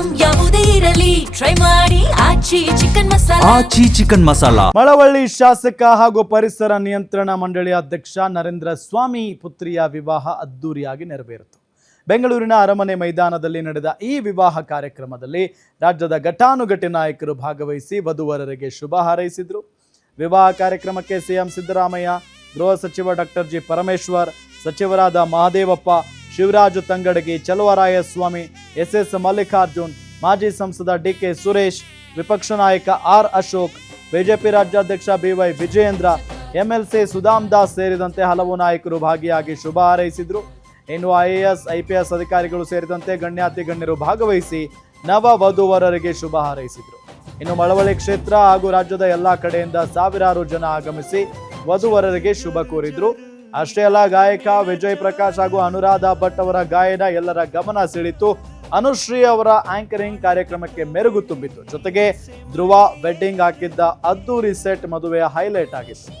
Item ಯಾವುದೇ ಇರಲಿ try ಮಾಡಿ ಆಚಿ ಚಿಕನ್ ಮಸಾಲಾ. ಮಳವಳ್ಳಿ ಶಾಸಕ ಹಾಗೂ ಪರಿಸರ ನಿಯಂತ್ರಣ ಮಂಡಳಿ ಅಧ್ಯಕ್ಷ ನರೇಂದ್ರ ಸ್ವಾಮಿ ಪುತ್ರಿಯ ವಿವಾಹ ಅದ್ದೂರಿಯಾಗಿ ನೆರವೇರಿತು. ಬೆಂಗಳೂರಿನ ಅರಮನೆ ಮೈದಾನದಲ್ಲಿ ನಡೆದ ಈ ವಿವಾಹ ಕಾರ್ಯಕ್ರಮದಲ್ಲಿ ರಾಜ್ಯದ ಘಟಾನುಘಟಿ ನಾಯಕರು ಭಾಗವಹಿಸಿ ವಧುವರರಿಗೆ ಶುಭ ಹಾರೈಸಿದರು. ವಿವಾಹ ಕಾರ್ಯಕ್ರಮಕ್ಕೆ ಸಿಎಂ ಸಿದ್ದರಾಮಯ್ಯ, ಗೃಹ ಸಚಿವ ಡಾಕ್ಟರ್ ಜಿ ಪರಮೇಶ್ವರ್, ಸಚಿವರಾದ ಮಹದೇವಪ್ಪ, ಶಿವರಾಜು ತಂಗಡಗಿ, ಚಲುವರಾಯಸ್ವಾಮಿ, ಎಸ್ ಮಲ್ಲಿಕಾರ್ಜುನ್, ಮಾಜಿ ಸಂಸದ ಡಿಕೆ ಸುರೇಶ್, ವಿಪಕ್ಷ ನಾಯಕ ಆರ್ ಅಶೋಕ್, ಬಿಜೆಪಿ ರಾಜ್ಯಾಧ್ಯಕ್ಷ ಬಿವೈ ವಿಜಯೇಂದ್ರ, ಎಂಎಲ್ಸಿ ಸುಧಾಮ್ ದಾಸ್ ಸೇರಿದಂತೆ ಹಲವು ನಾಯಕರು ಭಾಗಿಯಾಗಿ ಶುಭ ಹಾರೈಸಿದರು. ಇನ್ನು IAS, IPS ಅಧಿಕಾರಿಗಳು ಸೇರಿದಂತೆ ಗಣ್ಯಾತಿ ಗಣ್ಯರು ಭಾಗವಹಿಸಿ ನವ ವಧುವರರಿಗೆ ಶುಭ ಹಾರೈಸಿದರು. ಇನ್ನು ಮಳವಳ್ಳಿ ಕ್ಷೇತ್ರ ಹಾಗೂ ರಾಜ್ಯದ ಎಲ್ಲಾ ಕಡೆಯಿಂದ ಸಾವಿರಾರು ಜನ ಆಗಮಿಸಿ ವಧುವರರಿಗೆ ಶುಭ ಕೋರಿದ್ರು. ಅಷ್ಟೇ ಅಲ್ಲ, ಗಾಯಕ ವಿಜಯ್ ಪ್ರಕಾಶ್ ಹಾಗೂ ಅನುರಾಧ ಭಟ್ ಅವರ ಗಾಯನ ಎಲ್ಲರ ಗಮನ ಸೆಳೆಯಿತು. ಅನುಶ್ರೀ ಅವರ ಆಂಕರಿಂಗ್ ಕಾರ್ಯಕ್ರಮಕ್ಕೆ ಮೆರುಗು ತುಂಬಿತು. ಜೊತೆಗೆ ಧ್ರುವ ವೆಡ್ಡಿಂಗ್ ಹಾಕಿದ್ದ ಅದ್ದೂರಿ ಸೆಟ್ ಮದುವೆಯ ಹೈಲೈಟ್ ಆಗಿತ್ತು.